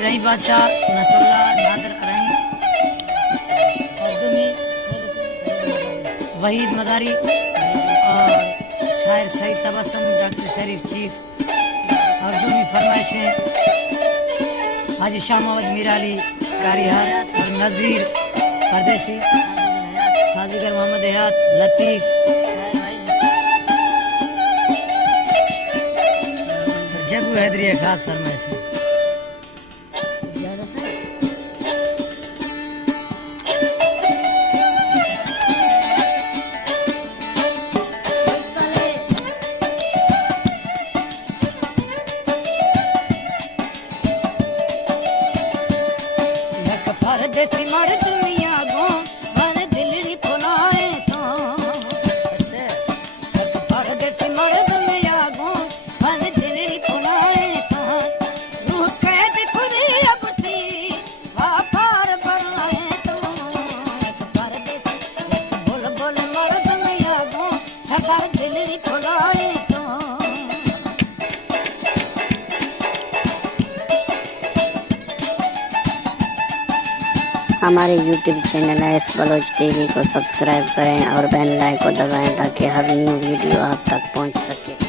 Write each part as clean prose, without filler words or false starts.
रही बादशाह नसरुल्लाह नादर करहीं वहीद मदारी और शायर सईद तबस्सुम डॉक्टर शरीफ चीफ और दूसरी फरमाइशें हाजी शाह मोहम्मद मीराली कारिहार और नज़ीर परदेसी साजिगर मोहम्मद हयात लतीफ़ जबू हैदरी खास फरमाइशें परदेसी मर दुनिया गो मन दिलड़ी फुलाए तो परदेसी मर दुनिया गो मन दिलड़ी फुलाए तो रूह कैद खुदी अब थी वापार बनाए तो परदेसी बोल बोल मर दुनिया गो सरदार दिलड़ी फुलाए तो हमारे YouTube channel S Baloch TV को सब्सक्राइब करें और बेल आइकन को दबाएं ताकि हर न्यू वीडियो आप तक पहुंच सके।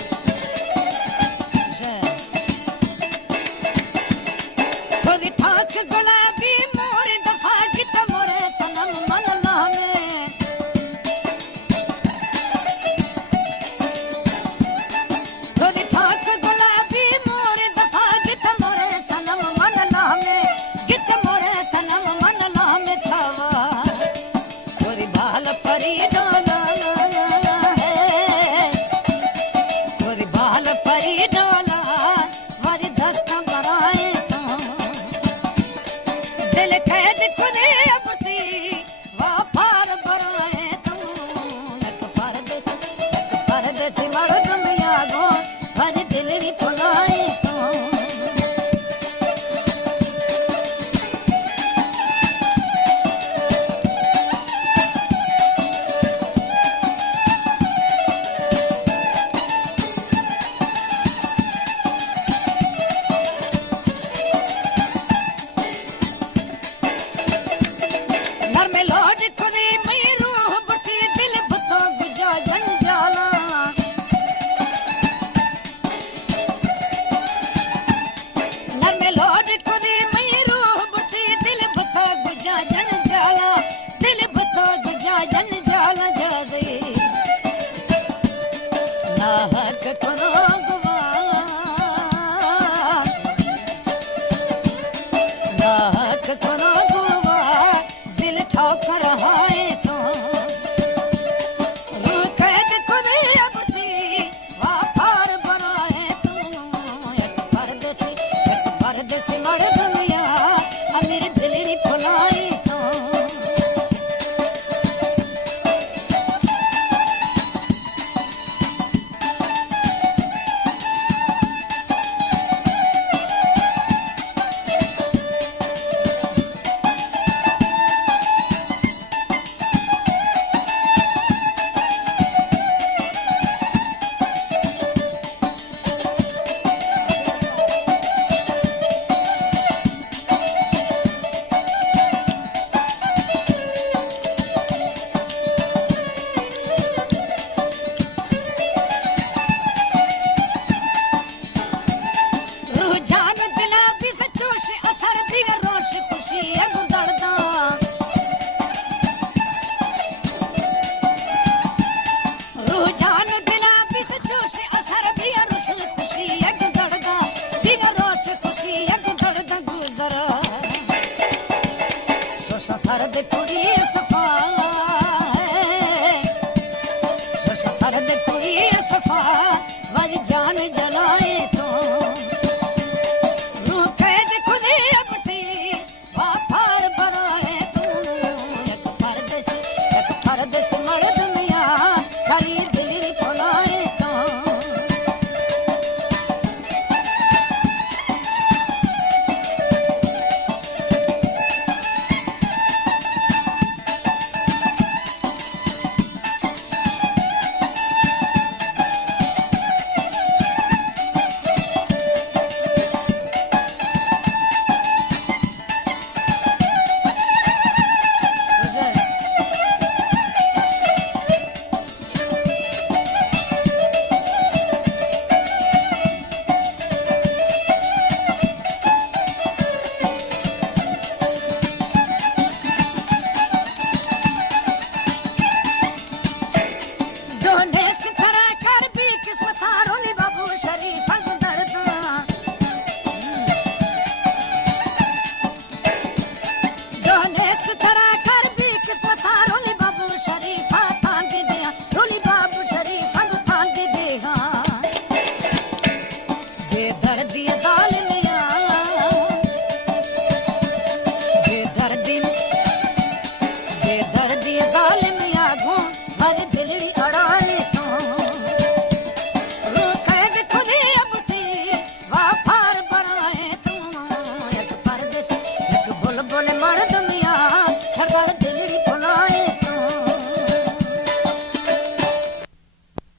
बोले मर्द